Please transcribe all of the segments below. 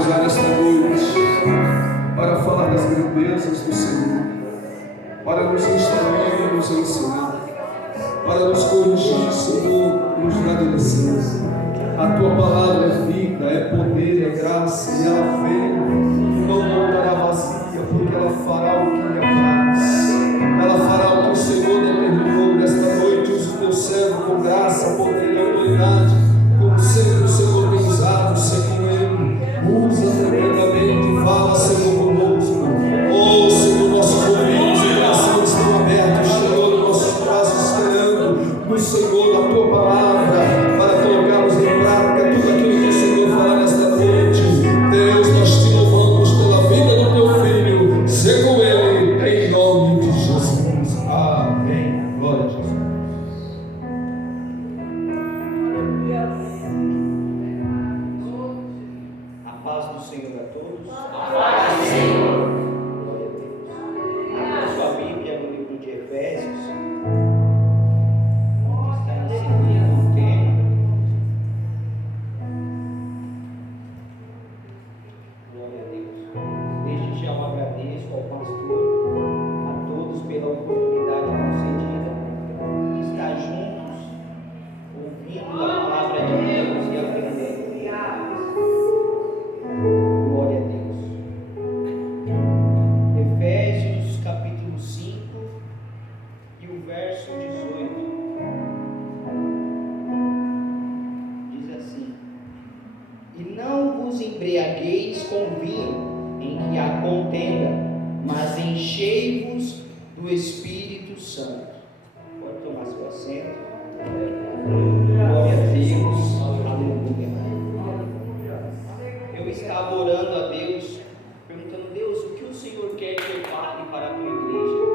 usar esta noite para falar das grandezas do Senhor, para nos instruir e nos ensinar, para nos corrigir, Senhor, nos dar direção. A tua palavra é vida, é poder, é graça, e ela vem, não voltará vazia, porque ela fará o que lhe apraz. Ela fará o que o Senhor determinou nesta noite. Use o teu servo com graça, poder e autoridade, como sempre o Senhor tem usado, Senhor. Usa tremendamente, fala, Senhor, conosco. Oh, Senhor, nossos ouvidos e corações estão abertos, Senhor, nossos braços esperando no Senhor, na tua palavra, para colocarmos em prática tudo aquilo que o Senhor falar nesta noite. Deus, nós te louvamos pela vida do teu filho. Sê com ele, em nome de Jesus. Amém. Glória a Jesus. Senhor a todos. A paz do Senhor. Glória a Deus. Abra sua Bíblia no livro de Efésios, onde está inserido o tema. Glória a Deus. Desde já eu agradeço ao pastor, a todos pela oportunidade concedida de estar juntos, ouvindo a palavra de Deus e aprendendo. Glória a Deus. Efésios capítulo 5 e o verso 18 diz assim: E não vos embriagueis com vinho em que há contenda, mas enchei-vos do Espírito Santo. Pode tomar seu assento. Glória a Deus. Aleluia. Eu estava orando a Deus, perguntando: Deus, o que o Senhor quer que eu fale para a tua igreja?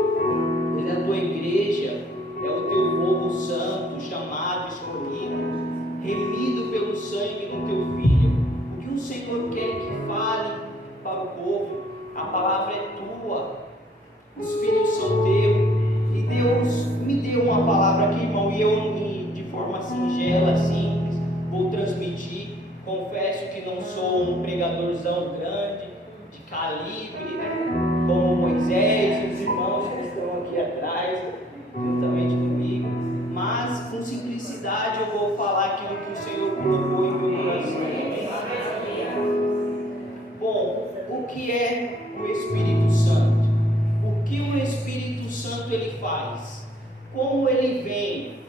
A tua igreja é o teu povo santo, chamado, escolhido, remido pelo sangue do teu filho. O que o Senhor quer que fale para o povo? A palavra é tua, os filhos são teus, e Deus me deu uma palavra aqui, irmão, e eu, de forma singela, simples, vou transmitir. Confesso que não sou um pregadorzão grande, de calibre, né? Como Moisés e os irmãos que estão aqui atrás, juntamente comigo. Mas com simplicidade eu vou falar aquilo que o Senhor colocou em meu coração. Bom, o que é o Espírito Santo? O que o Espírito Santo ele faz? Como ele vem?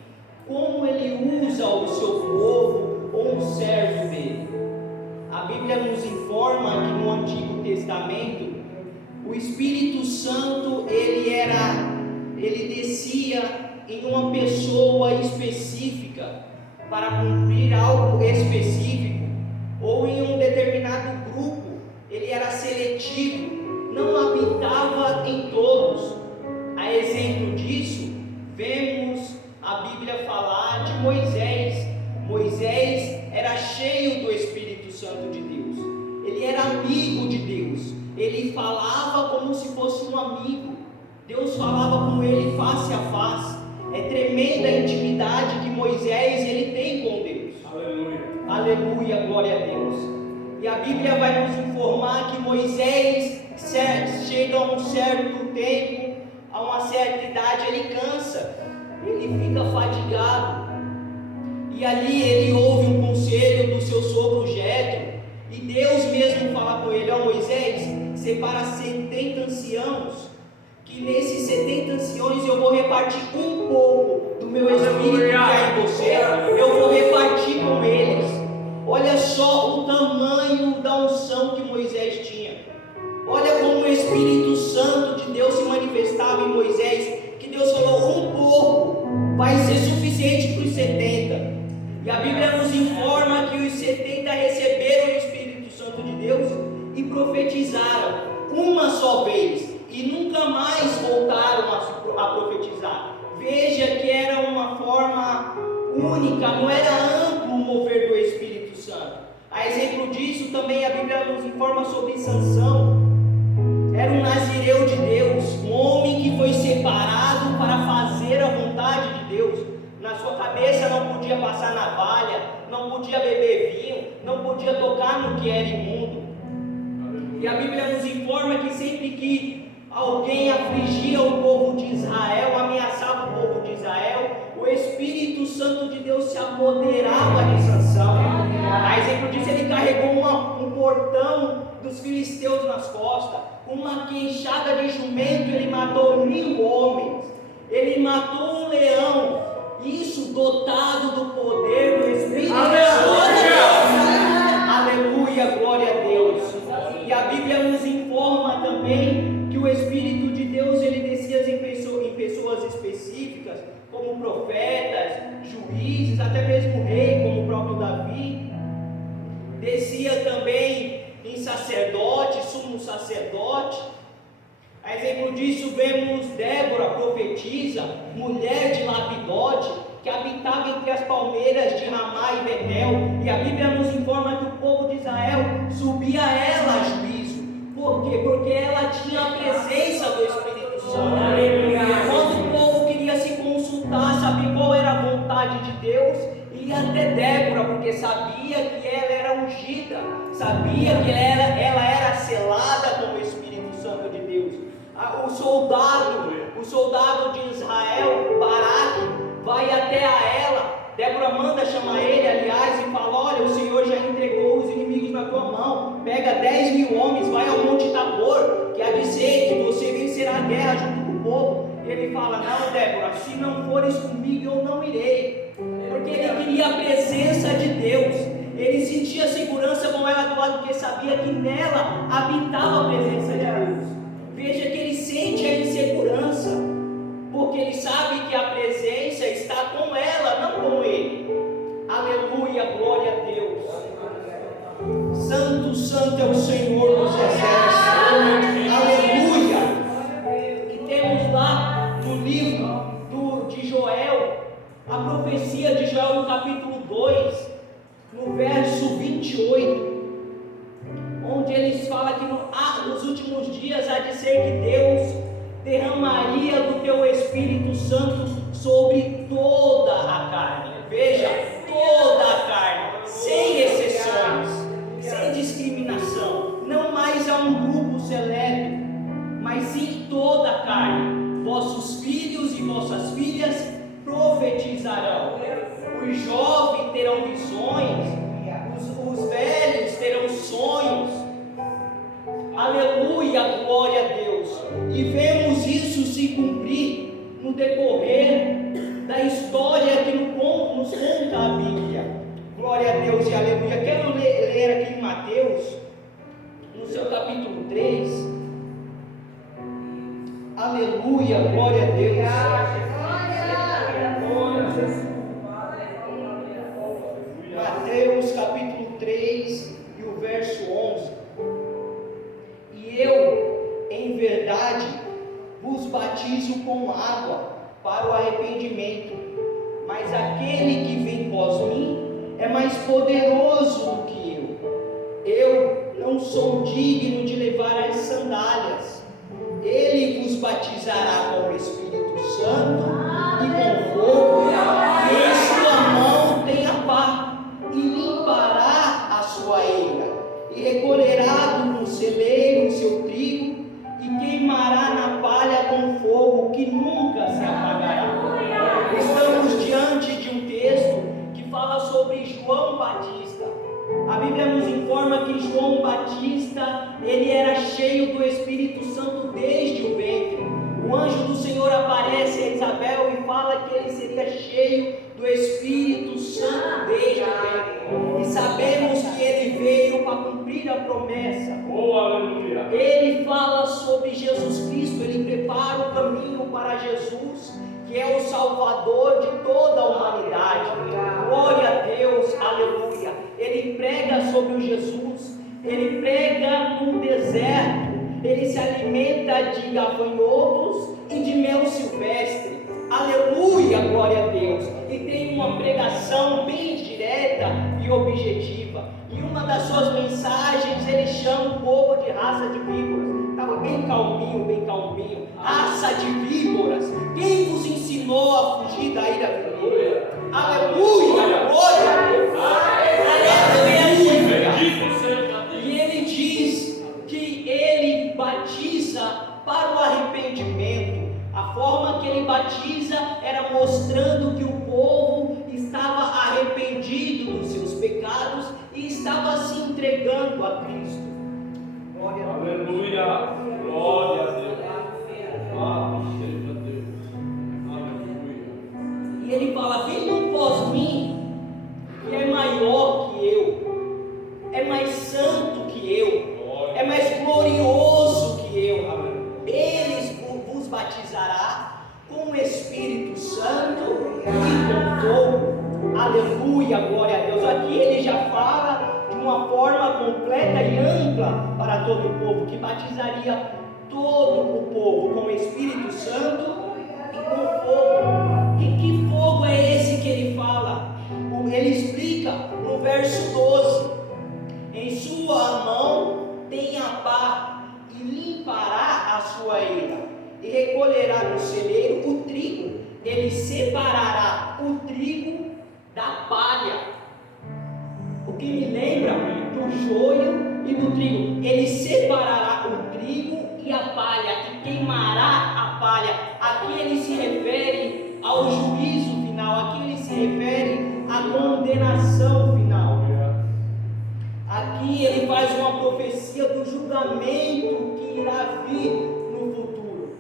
Como ele usa o seu povo ou um servo dele? A Bíblia nos informa que no Antigo Testamento o Espírito Santo ele descia em uma pessoa específica para cumprir algo específico, ou em um determinado grupo. Ele era seletivo, não habitava em todos. A exemplo disso, vemos a Bíblia falar de Moisés. Moisés era cheio do Espírito Santo de Deus, ele era amigo de Deus, ele falava como se fosse um amigo, Deus falava com ele face a face. É tremenda a intimidade que Moisés ele tem com Deus. Aleluia. Aleluia, glória a Deus. E a Bíblia vai nos informar que Moisés chega a um certo tempo, a uma certa idade, ele cansa, ele fica fadigado. E ali ele ouve um conselho do seu sogro Jetro, e Deus mesmo fala com ele: ó Moisés, separa 70 anciãos, que nesses 70 anciões eu vou repartir um pouco do meu espírito que há em você, eu vou repartir com eles. Olha só o tamanho da unção que Moisés tinha. Olha como o Espírito Santo de Deus se manifestava em Moisés, que Deus falou: um pouco vai ser suficiente para os 70. E a Bíblia nos informa que os 70 receberam o Espírito Santo de Deus e profetizaram uma só vez, e nunca mais voltaram a profetizar. Veja que era uma forma única, não era amplo o mover do Espírito Santo. A exemplo disso, também a Bíblia nos informa sobre Sansão. Era um nazireu de Deus, um homem que foi separado para fazer a vontade de Deus. Na sua cabeça não podia passar navalha, não podia beber vinho, não podia tocar no que era imundo. E a Bíblia nos informa que sempre que alguém afligia o povo de Israel, ameaçava o povo de Israel, o Espírito Santo de Deus se apoderava de Sansão. A exemplo disso, ele carregou um portão dos filisteus nas costas, com uma queixada de jumento, ele matou 1000 homens, ele matou um leão, isso dotado do poder do Espírito Santo. Aleluia, glória a Deus. E a Bíblia nos informa também que o Espírito de Deus, ele descia em pessoas específicas, como profetas, juízes, até mesmo rei, como o próprio Davi. Descia também em sacerdote, sumo sacerdote. A exemplo disso, vemos Débora, profetisa, mulher de Lapidote, que habitava entre as palmeiras de Ramá e Betel. E a Bíblia nos informa que o povo de Israel subia a ela a juízo. Por quê? Porque ela tinha a presença do Espírito Santo. Quando o povo queria se consultar, saber qual era a vontade de Deus, ia até Débora, porque sabia que ela era ungida, sabia que ela era selada com o Espírito Santo de Deus. O soldado de Israel, Baraque, vai até a ela. Débora manda chamar ele, aliás, e fala: olha, o Senhor já entregou os inimigos na tua mão, pega 10.000 homens, vai ao Monte Tabor, que há de ser que você vencerá a guerra junto com o povo. Ele fala: não, Débora, se não fores comigo, eu não irei. Porque ele queria a presença de Deus, ele sentia segurança com ela do lado, porque sabia que nela habitava a presença de Deus. Veja que ele sente a insegurança, porque ele sabe que a presença está com ela, não com ele. Aleluia, glória a Deus. Santo, santo é o Senhor dos exércitos. Aleluia. E temos lá no livro de Joel, a profecia de Joel no capítulo 2, no verso 28, onde eles falam que nos últimos dias há de ser que Deus derramaria do teu Espírito Santo sobre toda a carne. Veja, toda a carne, sem exceções, sem discriminação. Não mais a um grupo seleto, mas sim toda a carne. Vossos filhos e vossas filhas profetizarão. Os jovens terão visões, os velhos terão sonhos. Aleluia, glória a Deus. E vemos isso se cumprir no decorrer da história que nos conta a Bíblia. Glória a Deus e aleluia. Quero ler aqui em Mateus, no seu capítulo 3. Aleluia, glória a Deus. Mateus capítulo 3 e o verso 11. E eu, em verdade, vos batizo com água para o arrependimento, mas aquele que vem após mim é mais poderoso do que eu. Eu não sou digno de levar as sandálias. Ele vos batizará com o Espírito Santo e com fogo, e em sua mão tem a pá, e limpará a sua eira, e recolherá no celeiro o seu trigo, e queimará na palha com fogo que nunca se apagará. Estamos diante de um texto que fala sobre João Batista. A Bíblia nos informa que João Batista, ele era cheio do Espírito Santo desde o ventre. O anjo do Senhor aparece a Isabel e fala que ele seria cheio do Espírito Santo desde o ventre. E sabemos que ele veio para cumprir a promessa. Oh, aleluia! Ele fala sobre Jesus Cristo, ele prepara o caminho para Jesus, que é o Salvador de toda a humanidade. Glória a Deus, aleluia. Ele prega sobre o Jesus, ele prega no deserto, ele se alimenta de gafanhotos e de mel silvestre. Aleluia, glória a Deus. E tem uma pregação bem direta e objetiva. E uma das suas mensagens, ele chama o povo de raça de víboras. Estava bem calminho, bem calminho. Raça de víboras. Quem vos ensinou a fugir da ira vindoura? Aleluia, glória a Deus. Aleluia. E ele diz que adorando a Cristo. Glória a Deus. Aleluia. Glória a Deus. Louvado seja Deus. Aleluia. E ele fala: venham após mim, que é maior que eu, é mais santo que eu, é mais glorioso que eu. Ele vos batizará com o Espírito Santo e com fogo. Aleluia, glória a Deus. Aqui ele já fala de uma forma completa e ampla para todo o povo, que batizaria todo o povo com o Espírito Santo e com fogo. E que fogo é esse que ele fala? Ele explica no verso 12: em sua mão tem a pá, e limpará a sua eira, e recolherá no celeiro o trigo. Ele separará o trigo da palha. O que me lembra do joio e do trigo. Ele separará o trigo e a palha, e queimará a palha. Aqui ele se refere ao juízo final. Aqui ele se refere à condenação final. Aqui ele faz uma profecia do julgamento que irá vir no futuro.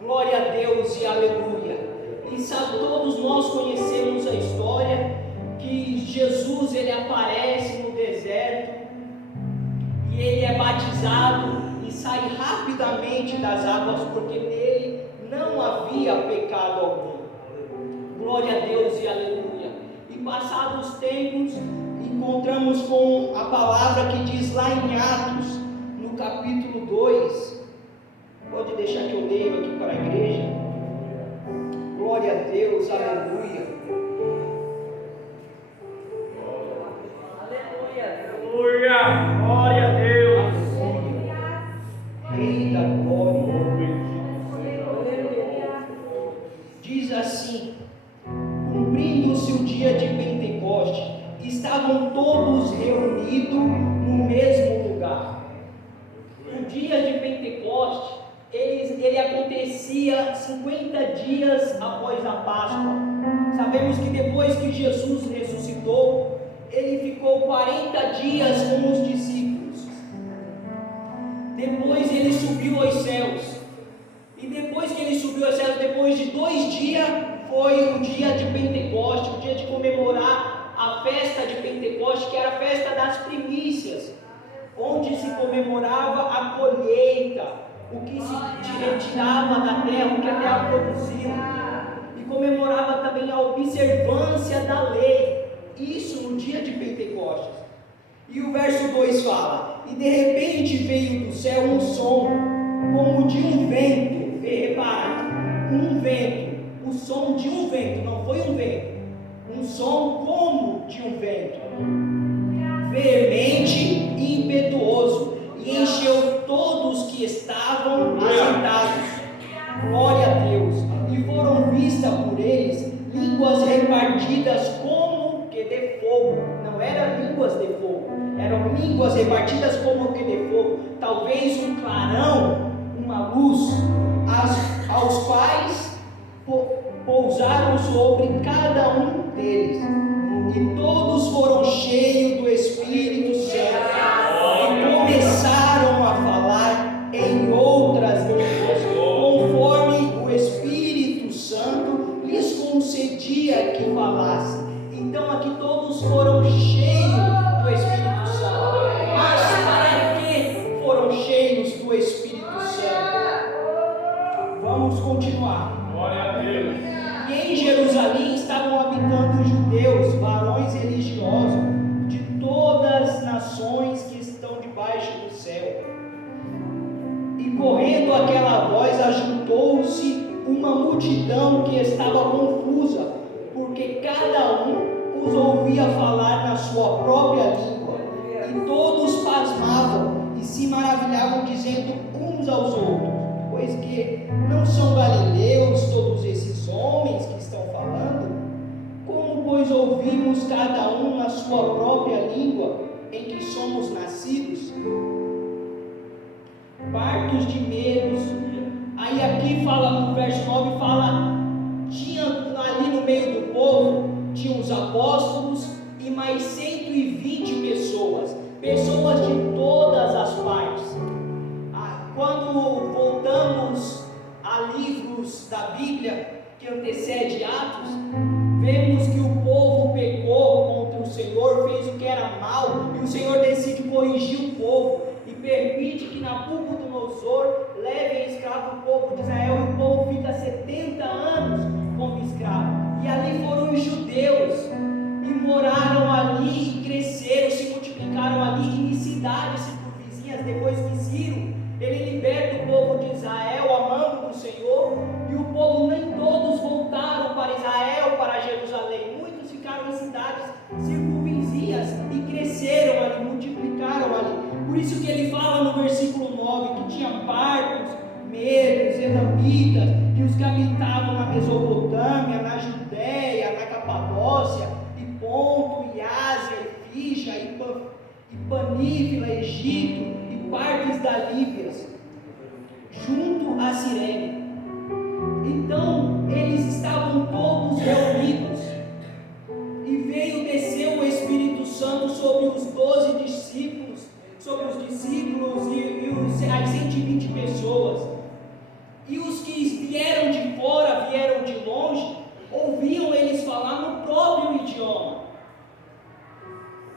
Glória a Deus e aleluia. E sabe, todos nós conhecemos a história que Jesus ele aparece no deserto e ele é batizado e sai rapidamente das águas, porque nele não havia pecado algum. Glória a Deus e aleluia. E passados os tempos, encontramos com a palavra que diz lá em Atos, no capítulo 2, pode deixar que eu leio aqui para a igreja. Glória a Deus, aleluia. Aleluia. Glória a Deus. Rei da glória. Diz assim: cumprindo-se o dia de Pentecoste, estavam todos reunidos no mesmo lugar. O dia de Pentecoste, ele acontecia 50 dias após a Páscoa. Sabemos que depois que Jesus ressuscitou, ele ficou 40 dias com os discípulos. Depois ele subiu aos céus. E depois que ele subiu aos céus, depois de 2 dias, foi o dia de Pentecoste, o dia de comemorar a festa de Pentecoste, que era a festa das primícias, onde se comemorava a colheita, o que se retirava da terra, o que a terra produzia, e comemorava também a observância da lei, isso no dia de Pentecostes. E o verso 2 fala: e de repente veio do céu um som, como de um vento. Repara, um vento, o som de um vento, não foi um vento, um som como de um vento, veemente e impetuoso, e encheu todos que estavam assentados. Glória a Deus. E foram vistas por eles línguas repartidas como que de fogo. Não eram línguas de fogo, eram línguas repartidas como que de fogo. Talvez um clarão, uma luz, aos quais pousaram sobre cada um deles. E todos foram cheios do Espírito Santo e começaram a falar em outras línguas, conforme o Espírito Santo lhes concedia que falassem. Então aqui todos foram cheios do Espírito Santo. Mas para que foram cheios do Espírito Santo? Vamos continuar. Glória a Deus. E em Jerusalém estavam habitando judeus, varões religiosos, de todas as nações que estão debaixo do céu. E correndo aquela voz, ajuntou-se uma multidão que estava confusa, porque cada um os ouvia falar na sua própria língua. E todos pasmavam e se maravilhavam, dizendo uns aos outros: pois que não são galileus todos esses homens que estão falando? Como, pois, ouvimos cada um na sua própria língua em que somos nascidos? Partos de medos. Aí aqui fala no verso 9, fala, tinha ali no meio do povo, tinha os apóstolos e mais 120 pessoas permite que Nabucodonosor leve em escravo o povo de Israel, e o povo fica 70 anos como escravo. E ali foram os judeus, e moraram ali, e cresceram, se multiplicaram ali, em cidades circunvizinhas. Depois que Ciro, ele liberta o povo de Israel, amando do Senhor, e o povo nem todos voltaram para Israel, para Jerusalém. Muitos ficaram em cidades circunvizinhas e cresceram ali, multiplicaram ali. Por isso que ele fala no versículo 9 que tinha partos, medos, elamitas, e os que habitavam na Mesopotâmia, na Judéia, na Capadócia, e Ponto, e Ásia, e Frígia, e Panífila, Egito, e partes da Líbia, junto a Cirene. Então eles estavam todos reunidos, e veio descer o Espírito Santo sobre os 12 discípulos, e as 120 pessoas. E os que vieram de fora, vieram de longe, ouviam eles falar no próprio idioma.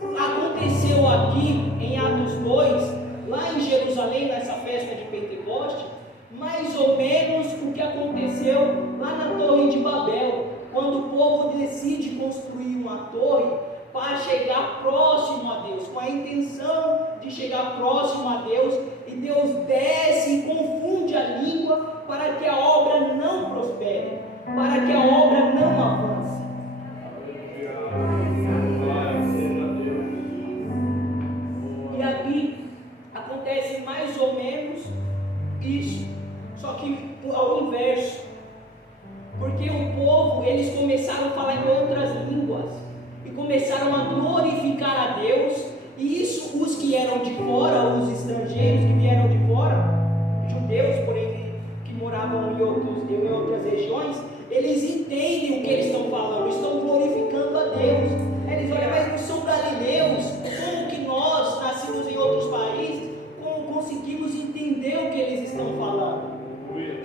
Aconteceu aqui em Atos 2, lá em Jerusalém, nessa festa de Pentecoste, mais ou menos o que aconteceu lá na Torre de Babel, quando o povo decide construir uma torre para chegar próximo a Deus, com a intenção de chegar próximo a Deus, e Deus desce e confunde a língua para que a obra não prospere, para que a obra não avance. E aqui acontece mais ou menos isso, só que ao inverso, porque o povo, eles começaram a falar em outras línguas, e começaram a glorificar a Deus, e isso os que eram de fora, os estrangeiros que vieram de fora, judeus, porém, que moravam em outras regiões, eles entendem o que eles estão falando, estão glorificando a Deus. Eles olham, mas não são galileus, como que nós, nascidos em outros países, como conseguimos entender o que eles estão falando?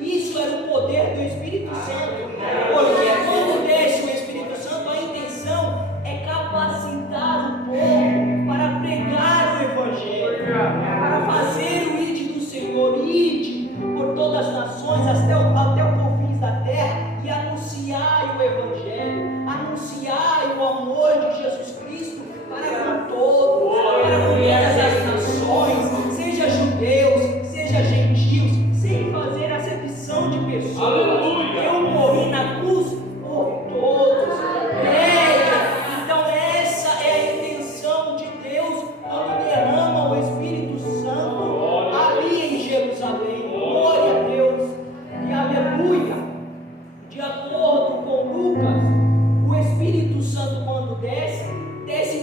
Isso era o poder do Espírito Santo, porque quando desce o Espírito Santo, a intenção é capacitar o povo para pregar o Evangelho, para fazer o ide do Senhor, ide por todas as nações, até os confins da terra, e anunciar o Evangelho, anunciar o amor de Jesus Cristo para com todos, para com todas as nações, seja judeus, seja gentios, sem fazer acepção de pessoas. Aleluia. Eu morri na cruz por todos. Então essa é a intenção de Deus quando derrama o Espírito Santo ali em Jerusalém. Glória a Deus e aleluia. De acordo com Lucas, o Espírito Santo quando desce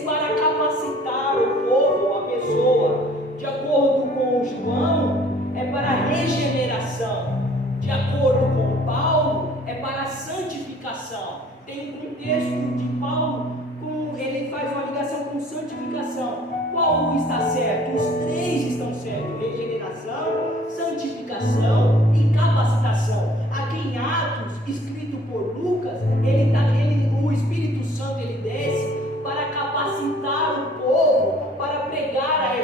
para capacitar o povo, a pessoa. De acordo com João, é para regeneração. De acordo com Paulo, é para santificação. Tem um texto de Paulo, ele faz uma ligação com santificação. Qual está certo? Os três estão certos: regeneração, santificação e capacitação. Aqui em Atos, escrito por Lucas, o Espírito Santo ele desce para capacitar o povo, para pregar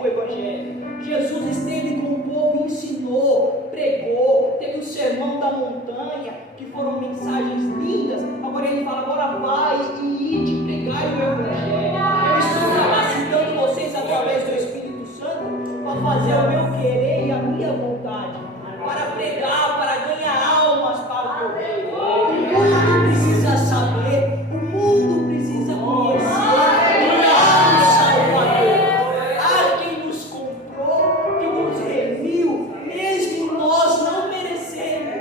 o Evangelho. Jesus esteve com o povo, ensinou, pregou, teve o sermão da montanha, que foram mensagens lindas. Agora ele fala, agora vai e ide pregar o Evangelho. Eu estou capacitando vocês através do Espírito Santo para fazer o meu querer e a minha vontade, para pregar, para ganhar almas para o meu reino. O mundo precisa saber, o mundo precisa conhecer o Salvador. Há quem nos comprou, que nos remiu, mesmo nós não merecemos.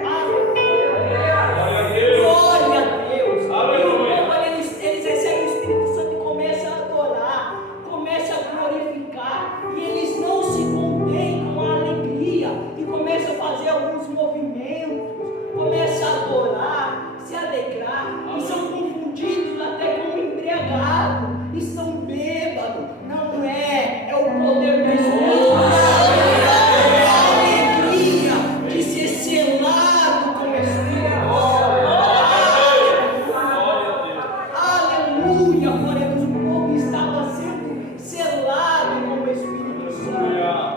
Glória a Deus. Aleluia. E o povo, eles recebem o Espírito Santo e começam a adorar, começam a glorificar, e eles não se contêm com a alegria e começam a fazer alguns movimentos, começam a adorar, se alegrar, e são confundidos até como embriagados, e são bêbados. Não é o poder do Espírito Santo, é a alegria de ser selado com o Espírito Santo. Aleluia, glória a Deus. O povo estava sendo selado com o Espírito Santo.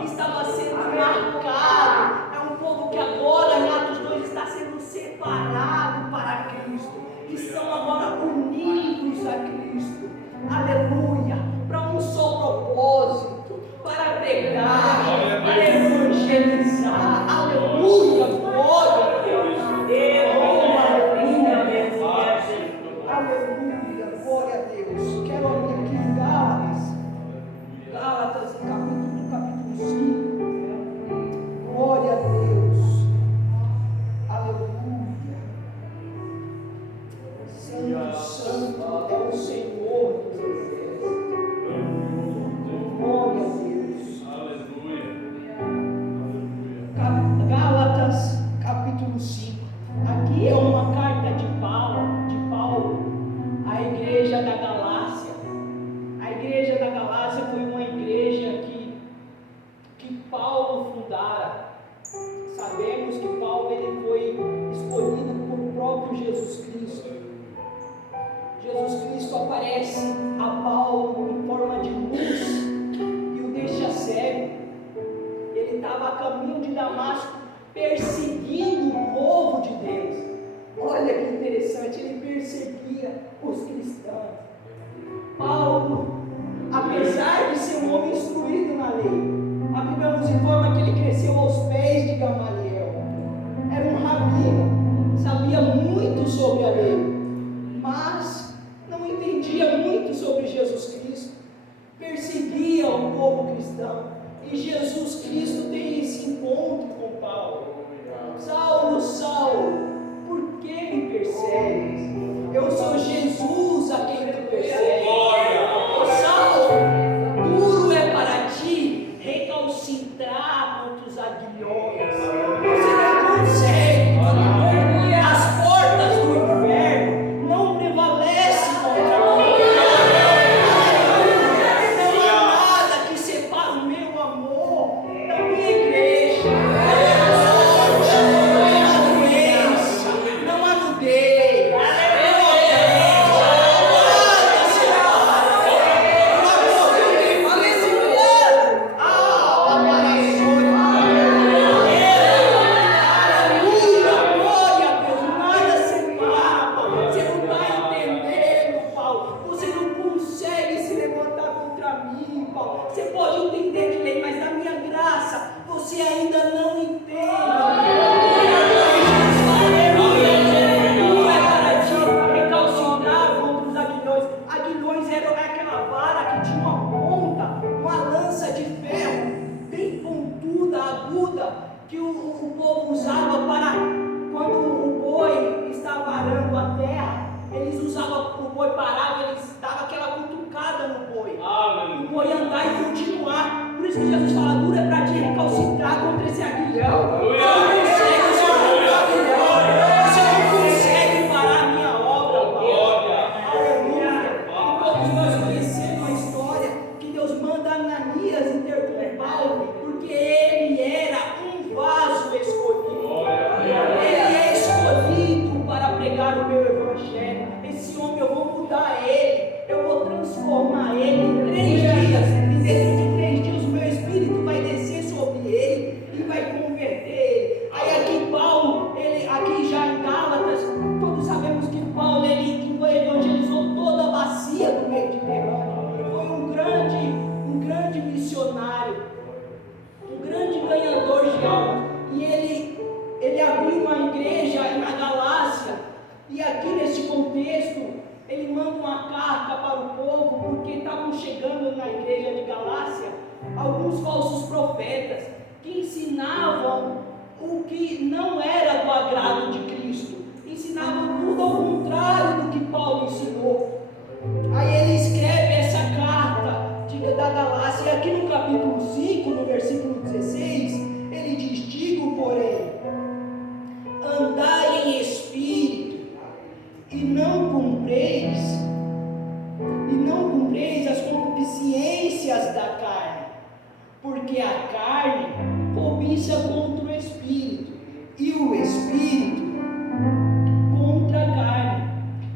estava a caminho de Damasco, perseguindo o povo de Deus. Olha que interessante, ele perseguia os cristãos. Paulo, apesar de ser um homem instruído na lei, a Bíblia nos informa que ele cresceu aos pés de Gamaliel. Era um rabino, sabia muito sobre a lei, mas não entendia muito sobre Jesus Cristo. Perseguia o povo cristão. E Jesus Cristo tem esse encontro com Paulo. Saulo, Saulo, por que me persegues? Eu sou Jesus a quem tu persegues. Saulo, duro é para ti recalcitrar contra os aguilhões. Você não consegue. As portas do inferno não prevalecem contra mim. Não há nada que separa o meu amor da minha igreja. Não há nudez. Você pode entender de lei, mas da minha graça você ainda não entende. Não é para ti recalcitrar contra os aguilhões. Aguilhões era aquela vara que tinha uma ponta, uma lança de ferro bem pontuda, aguda, que o povo usava para quando o boi estava arando a terra. Eles usavam, o boi parava, eles davam aquela cutucada no boi. O boi andar e continuar. Por isso que Jesus fala, duro é para te recalcitrar contra esse aguilhão. Você não consegue parar a minha obra, aleluia. E todos nós conhecemos a história que Deus manda Ananias interromper Paulo, porque ele era um vaso escolhido. Ele é escolhido para pregar o meu evangelho. Esse homem, eu vou mudar ele, eu vou transformar ele em 3 dias. E dentro de 3 dias o meu espírito vai descer sobre ele e vai converter ele. Aí aqui Paulo, aqui já em Gálatas, todos sabemos que Paulo ele evangelizou toda a bacia do Mediterrâneo. Foi um grande missionário, um grande ganhador de almas. E ele abriu uma igreja na Galácia. E aqui nesse contexto, ele manda uma carta para o povo, porque estavam chegando na igreja de Galácia alguns falsos profetas que ensinavam o que não era do agrado de Cristo, ensinavam tudo ao contrário do que Paulo ensinou. Aí ele escreve essa carta da Galácia, e aqui no capítulo 5, no versículo 16, ele diz: digo, porém, andai em espírito, e não cumpreis as concupiscências da carne, porque a carne cobiça contra o espírito, e o espírito contra a carne,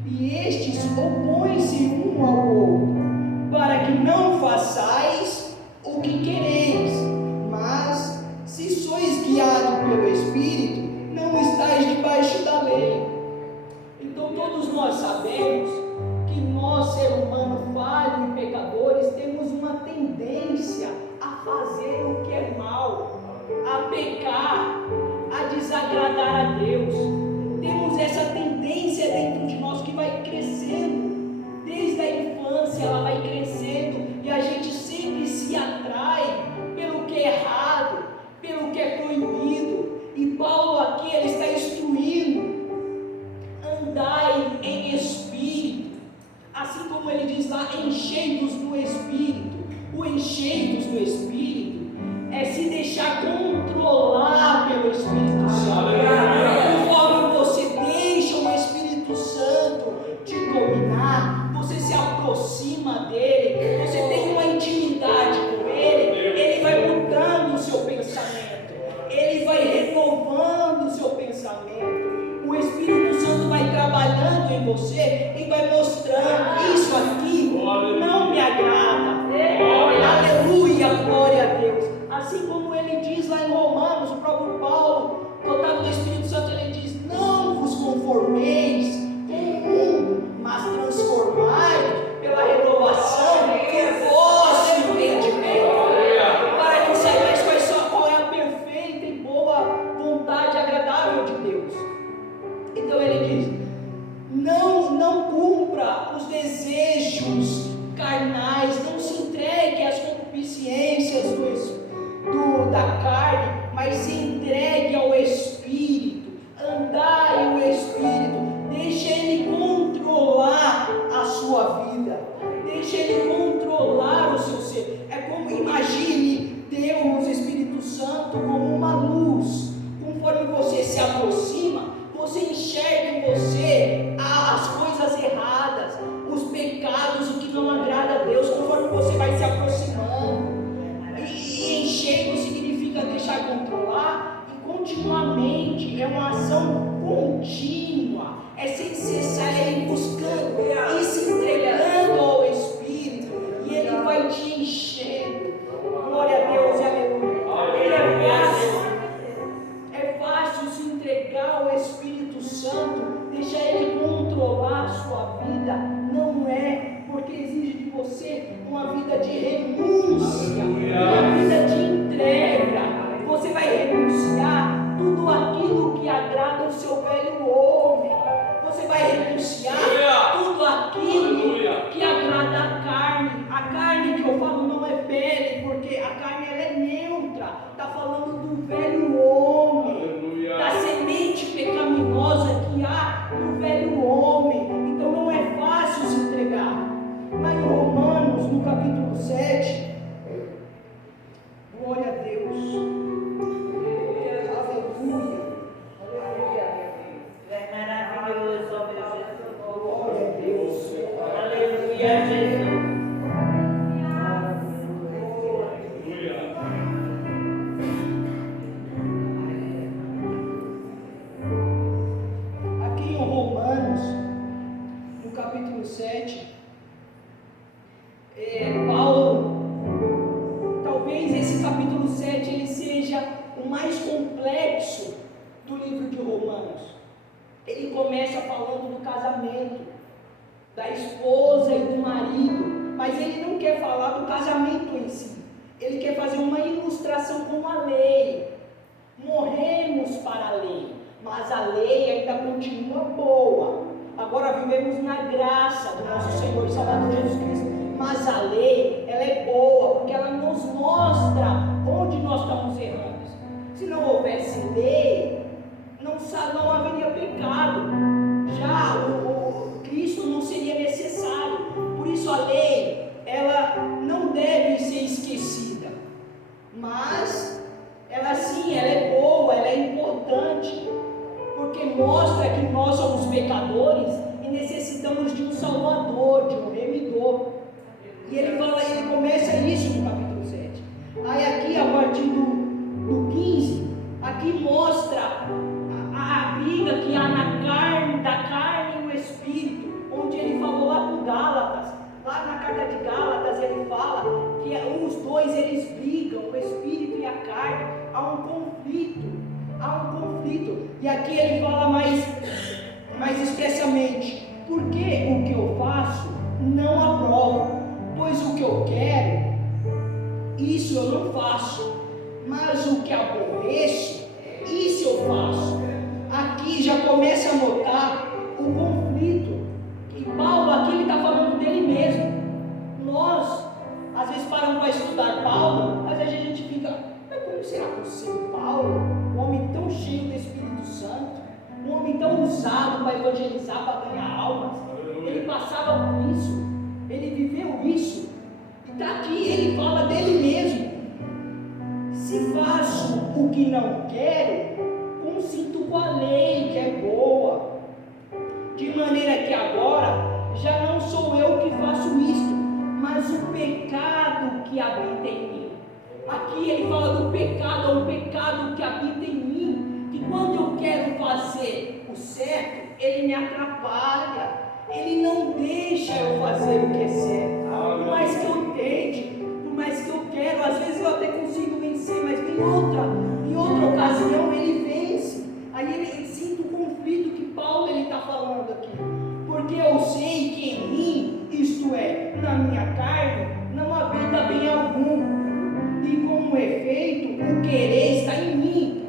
e estes opõem-se um ao outro, para que não façais o que quereis. Mas se sois guiados pelo espírito, não estáis debaixo da lei. Então todos nós sabemos que nós, ser humano falho e pecadores, temos uma tendência a fazer o que é mal, a pecar, a desagradar a Deus. Temos essa tendência dentro de nós que vai crescendo, desde a infância ela vai crescendo, e a gente sempre se atrai pelo que é errado, pelo que é proibido. E Paulo aqui, ele está instruindo: andai em espírito, assim como ele diz lá, enchei-vos do espírito. O enchei-vos do espírito é se deixar controlar pelo Espírito Santo. Conforme você deixa o Espírito Santo te dominar, você se aproxima dele, você tem uma intimidade com ele, ele vai mudando o seu pensamento, ele vai renovando o seu pensamento. O Espírito Santo vai trabalhando em você e vai mostrando: isso aqui não me agrada. Aleluia, glória a Deus. Assim como ele diz lá em da carne, mas se entregue ao Espírito, andai o Espírito, deixe Ele controlar a sua vida, deixe Ele controlar o seu ser. É como, imagine Deus, Espírito Santo, como uma luz. Conforme você se aproxima, você enxerga em você as coisas erradas, os pecados, o que não agrada a Deus. Conforme você vai se aproximando, e enxergo significa deixar controlar, e continuamente é uma ação contínua, é sem cessar, é ir buscando e se entregando ao Espírito, e Ele vai te enchendo. Glória a Deus, aleluia. É fácil se entregar ao Espírito Santo, deixar Ele controlar a sua vida. Não é, porque exige de você uma vida de renúncia, uma vida de entrega. Você vai renunciar tudo aquilo que agrada o seu velho homem. Você vai renunciar tudo aquilo que agrada a carne. A carne que eu falo não é pele, porque a carne ela é neutra. Está falando do velho homem, da semente pecaminosa que há no velho homem. Então não é fácil se entregar. Lá em Romanos, no capítulo 7, glória a Deus. Maravilhoso, ó meu Jesus. Glória a Deus. Aleluia, Jesus. Aqui em Romanos, no capítulo 7, Paulo, talvez esse capítulo 7 ele seja o mais complexo do livro de Romanos. Ele começa falando do casamento, da esposa e do marido, mas ele não quer falar do casamento em si. Ele quer fazer uma ilustração com a lei. Morremos para a lei, mas a lei ainda continua boa. Agora vivemos na graça do nosso Senhor e Salvador Jesus Cristo. Mas a lei, ela é boa, porque ela nos mostra onde nós estamos errando. Se não houvesse lei, não haveria pecado. Já o Cristo não seria necessário. Por isso a lei, ela não deve ser esquecida. Mas ela sim, ela é boa, ela é importante, porque mostra que nós somos pecadores e necessitamos de um Salvador, de um remidor. E ele começa isso no capítulo 7. Aí aqui, a partir do 15, aqui mostra a briga que há da carne e o Espírito, onde ele falou lá com Gálatas. Lá na carta de Gálatas ele fala que os dois eles brigam, o Espírito e a carne, há um conflito. E aqui ele fala mais expressamente: porque o que eu faço não aprovo, pois o que eu quero, isso eu não faço, mas o que aborreço, isso eu faço. Aqui já começa a notar o conflito. E Paulo aqui ele está falando dele mesmo. Nós, às vezes, paramos para estudar Paulo, às vezes a gente fica: mas como será possível Paulo, um homem tão cheio do Espírito Santo, um homem tão usado para evangelizar, para ganhar almas, ele passava por isso, ele viveu isso, e está aqui, ele fala dele mesmo: se faço o que não quero, consinto com a lei que é boa, de maneira que agora já não sou eu que faço isto, mas o pecado que habita em mim. Aqui ele fala do pecado, é um pecado que habita em mim, que quando eu quero fazer o certo, ele me atrapalha, ele não deixa eu fazer o que é certo. Por mais que eu tente, por mais que eu quero, às vezes eu até consigo vencer, mas em outra ocasião ele vence. Aí ele sente o conflito que Paulo está falando aqui, porque eu sei que em mim, isto é, na minha carne, não habita bem algum, e como efeito, o querer está em mim.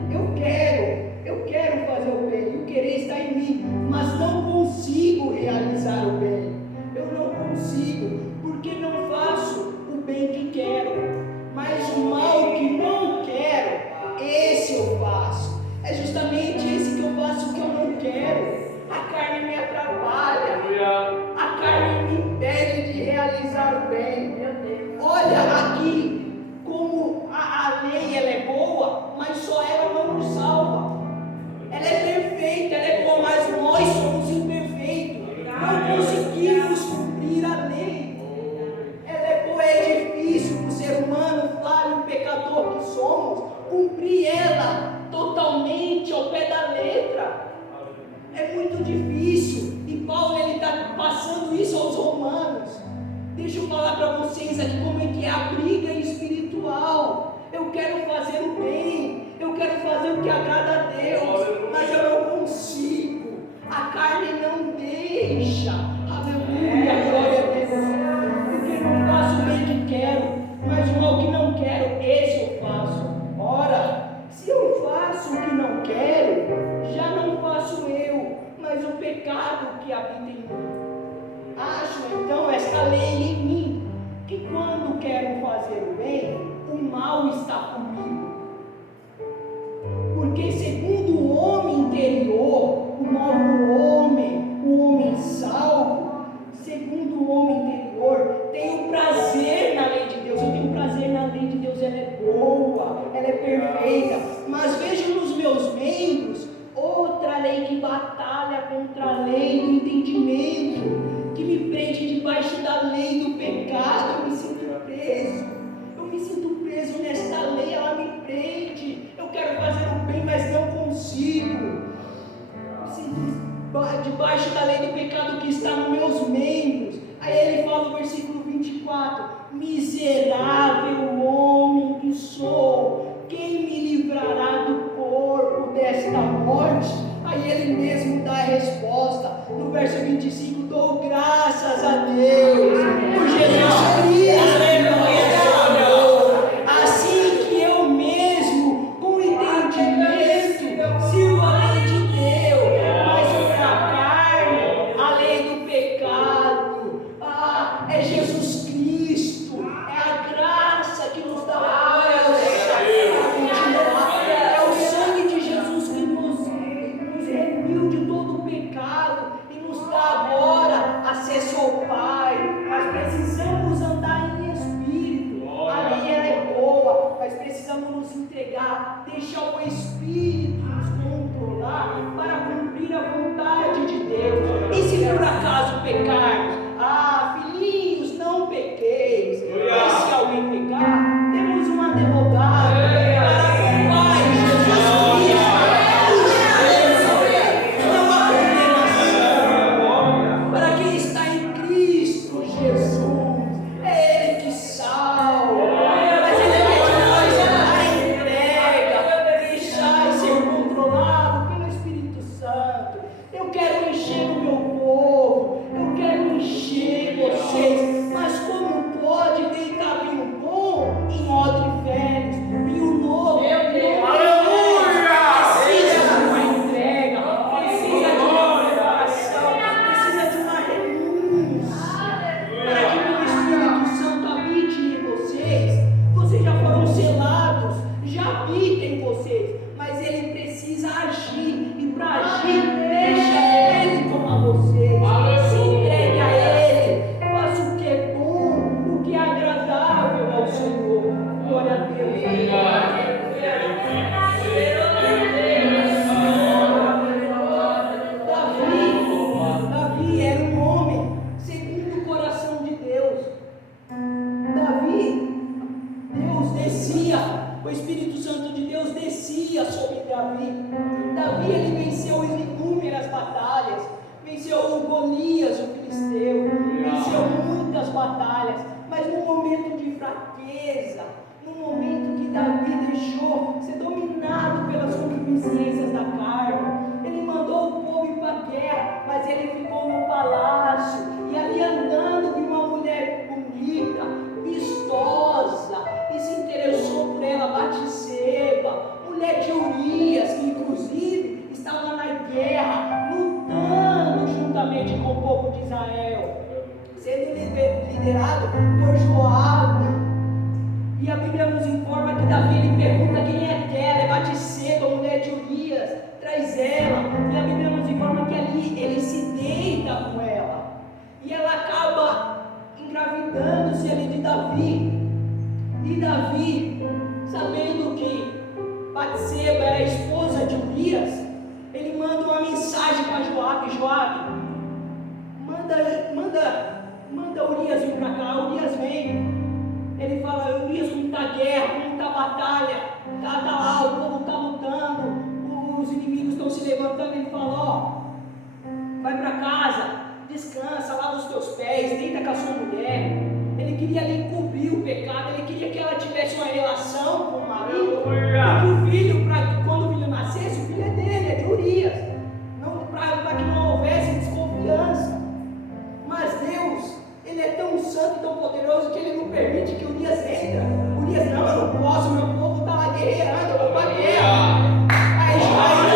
Eu quero fazer o bem, o querer está em mim, mas não consigo realizar o bem. Eu não consigo, porque não faço o bem que quero, mas o mal que não quero cumprir ela totalmente ao pé da letra. É muito difícil. E Paulo está passando isso aos romanos. Deixa eu falar para vocês aqui como é que é a briga espiritual. Eu quero fazer o bem, eu quero fazer o que agrada a Deus, mas eu não consigo. A carne não deixa. Aleluia, glória a Deus. Porque eu não faço o bem que quero, mas o mal que não quero, esse eu faço. Ora, se eu faço o que não quero, já não faço eu, mas o pecado que habita em mim. Acho então esta lei em mim, que quando quero fazer o bem, o mal está comigo. Porque segundo o homem interior, o novo homem, o homem salvo, segundo o homem interior, tenho prazer na lei de Deus. Eu tenho prazer na lei de Deus, ela é boa, ela é perfeita. Mas vejo nos meus membros outra lei que batalha contra a lei do entendimento, que me prende debaixo da lei do pecado. Eu me sinto preso. Eu me sinto preso nesta lei, ela me prende. Eu quero fazer o bem, mas não consigo. Eu me sinto debaixo da lei do pecado que está nos meus membros. Aí ele fala no versículo 24: miserável homem que sou, quem me livrará do corpo desta morte? Aí ele mesmo dá a resposta no verso 25: dou graças a Deus por Jesus Cristo. Assim que eu mesmo, com entendimento, sirvo a lei de Deus, mas outra carne, a lei do pecado. É Jesus Cristo, é a graça que nos dá a é o sangue de Jesus que nos remiu de todo o pecado e nos dá agora acesso ao Pai. Mas precisamos andar em espírito. A lei ela é boa, mas precisamos nos entregar, deixar o Espírito nos controlar para cumprir a vontade de Deus. E se por acaso pecarmos, filhinhos, não pequeis. E se alguém pecar, temos um advogado para com o Pai, Jesus Cristo. Não há condenação para quem está em Cristo Jesus. É Ele que salva, mas Ele quer de nós a entrega, deixar e ser controlado pelo Espírito Santo. Eu quero encher o meu povo, eu quero encher vocês, mas como pode deitar vinho bom em odre velho, vinho novo, precisa de uma entrega, precisa de uma preparação, precisa de uma renúncia, para que o Espírito Santo habite em vocês. Vocês já foram selados, já habita em vocês, mas ele precisa agir, e para agir, deixa ele tomar vocês, se entregue a ele, faça o que é bom, o que é agradável ao Senhor. Glória a Deus. Davi era um homem segundo o coração de Deus. Deus descia, o Espírito Santo de Deus descia sobre Davi. Davi ele venceu inúmeras batalhas, venceu o Golias, o filisteu, venceu muitas batalhas, mas no momento de fraqueza, no momento que Davi deixou ser dominado pelas concupiscências da carne, ele mandou o povo ir para a guerra, mas ele ficou no palácio, e ali andando viu uma mulher bonita, vistosa, e se interessou por ela, Batseba, mulher de Urias, que inclusive estava na guerra, lutando juntamente com o povo de Israel, sendo liderado por Joabe. E a Bíblia nos informa que Davi ele pergunta quem é aquela, é Batseba, mulher de Urias, traz ela. E a Bíblia nos informa que ali ele se deita com ela, e ela acaba engravidando-se ali de Davi. E Davi, sabendo que Batseba era a esposa de Urias, ele manda uma mensagem para Joabe: Joabe, manda Urias vir para cá. Urias vem. Ele fala: Urias, como está a guerra, como está a batalha, está alto. levantando e fala: ó, vai para casa, descansa, lava os teus pés, deita com a sua mulher. Ele queria ali encobrir o pecado, ele queria que ela tivesse uma relação com o marido, porque o filho, quando o filho nascesse, o filho é dele, é de Urias, para que não houvesse desconfiança. Mas Deus, Ele é tão santo e tão poderoso que Ele não permite que Urias entre. Urias: não, eu não posso, meu povo está lá guerreando, eu vou para a guerra. Aí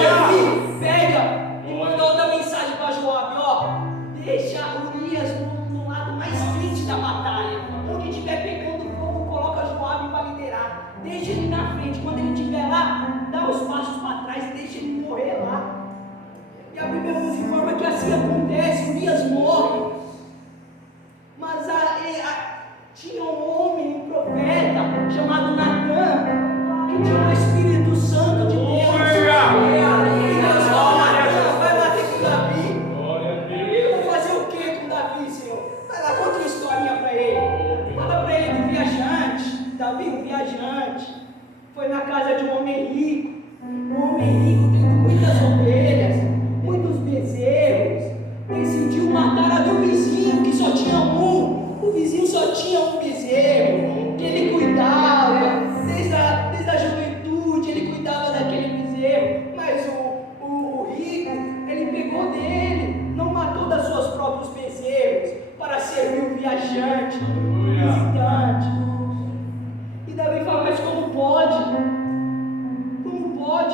Davi pega e manda outra mensagem para Joabe: ó, deixa Urias no lado mais quente da batalha, onde estiver pegando fogo, coloca Joabe para liderar, deixa ele na frente, quando ele estiver lá, dá os passos para trás e deixa ele morrer lá. E a Bíblia nos informa que assim acontece, Urias morre. Mas tinha um homem, um profeta, chamado Natã, que tinha o Espírito Santo de Deus. E Deus falou: Natã, vai bater com Davi. Eu vou fazer o que com Davi, Senhor? Vai lá, conta uma historinha para ele. Fala para ele do viajante. Davi, um viajante, foi na casa de um homem rico. Um homem rico tendo muitas ovelhas, muitos bezerros, decidiu matar a do vizinho, que só tinha um. O vizinho só tinha um bezerro, que ele cuidava, desde a juventude ele cuidava daquele bezerro. Mas o rico, ele pegou dele, não matou das suas próprios bezerros, para servir o viajante, o visitante. E Davi fala: mas como pode?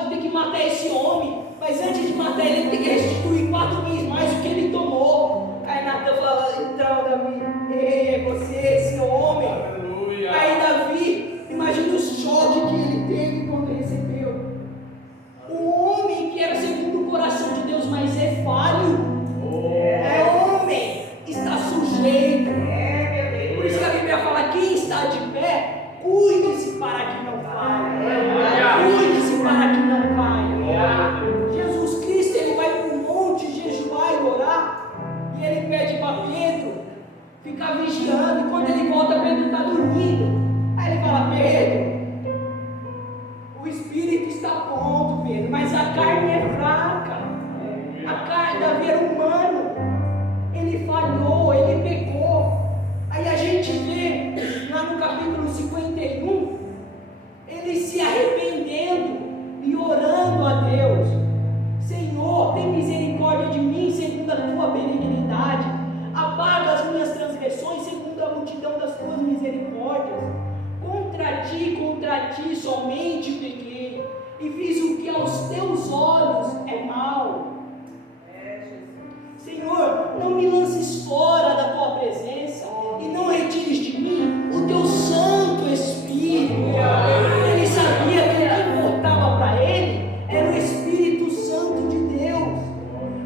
Tem que matar esse homem, mas antes de matar ele tem que restituir 4 vezes mais o que ele tomou. Aí Natã fala: então Davi, é você, esse homem. Aí Davi, imagina o choque que ele teve quando recebeu. Um homem que era segundo o coração de Deus, mas é falho, é homem, está sujeito. Por isso que a Bíblia fala: quem está de pé, cuide-se para que não falhe. Cuide-se para que não caia. Jesus Cristo, ele vai para o monte jejuar e orar, e ele pede para Pedro ficar vigiando, e quando ele volta, Pedro está dormindo. Aí ele fala: Pedro, o espírito está pronto, Pedro, mas a carne é fraca. A carne, Davi era humano, ele falhou, ele pecou. Aí a gente vê lá no capítulo 51, ele se arrependendo e orando a Deus: Senhor, tem misericórdia de mim segundo a tua benignidade, apaga as minhas transgressões segundo a multidão das tuas misericórdias. Contra ti somente pequei, e fiz o que aos teus olhos é mal. Senhor, não me lances fora da tua presença, e não retires de mim o teu Santo Espírito. Ele sabia que o que importava para ele era o Espírito Santo de Deus.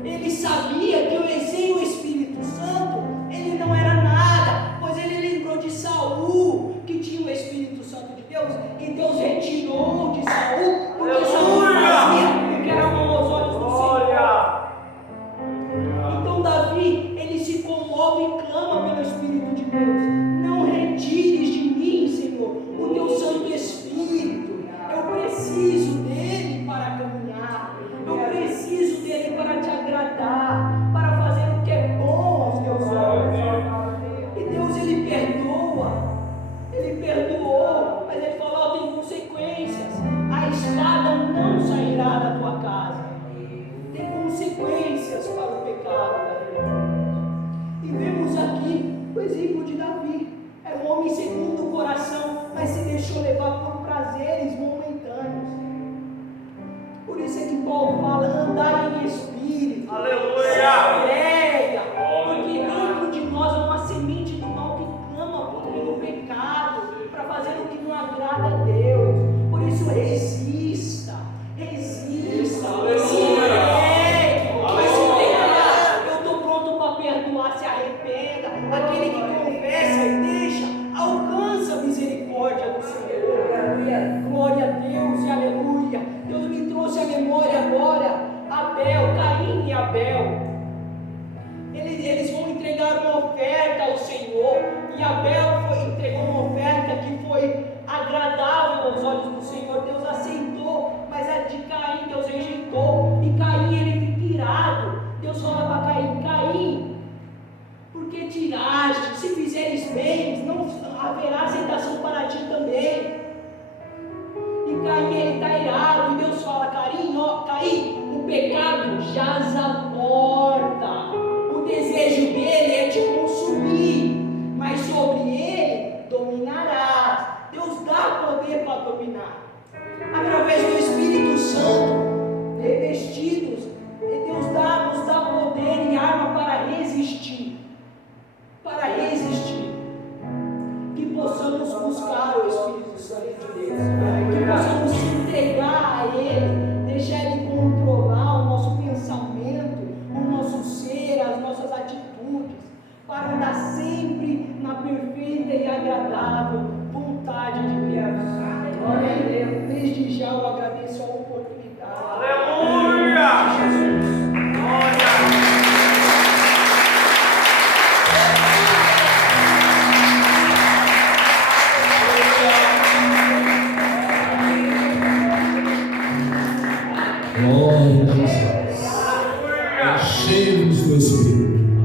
Ele sabia que sem o Espírito Santo ele não era nada, pois ele lembrou de Saul, que tinha o Espírito Santo de Deus, e Deus retirou de Saul, porque Saul fazia o que era mal aos olhos do Senhor. Então Davi, ele se comove e clama pelo Espírito de Deus: não retires de mim, Senhor, o teu Santo Espírito. Eu preciso dele para caminhar, eu preciso dele para te agradar, para fazer o que é bom aos teus olhos. E Deus, ele perdoa, ele perdoou, mas ele falou: ó, tem consequências. A espada não sairá da tua casa. Tem consequências para o pecado. E vemos aqui o exemplo de Davi. Era um homem segundo o coração, mas se deixou levar por prazeres momentâneos. Por isso é que Paulo fala: andar em espírito. Aleluia! Prega, porque dentro de nós há uma semente do mal que clama pelo pecado, para fazer o que não agrada a Deus. Por isso resista. Se entregue, mas se pecar, eu estou pronto para perdoar. Se arrependa. Aquele que confessa e deixa, alcança a misericórdia do Senhor. Glória a Deus e aleluia. Deus me trouxe à memória agora Abel, Caim e Abel. Eles vão entregar uma oferta ao Senhor, e Abel entregou uma oferta que foi agradável aos olhos do Senhor. Deus aceitou, mas a de Caim Deus rejeitou. E Caim, Caim, ele está irado, e Deus fala: Caim, o pecado jaz à porta, o desejo dele é te consumir, mas sobre ele dominarás. Deus dá poder para dominar, através do Espírito Santo, revestidos, e Deus nos dá poder e arma para resistir, que possamos buscar o Espírito Santo de Deus, que possamos se entregar a Ele, deixar Ele controlar o nosso pensamento, o nosso ser, as nossas atitudes, para andar sempre na perfeita e agradável vontade de Deus. Glória a Deus. Desde já eu agradeço a oportunidade. Aleluia! Jesus. Glória a Jesus. Enchemos do Espírito.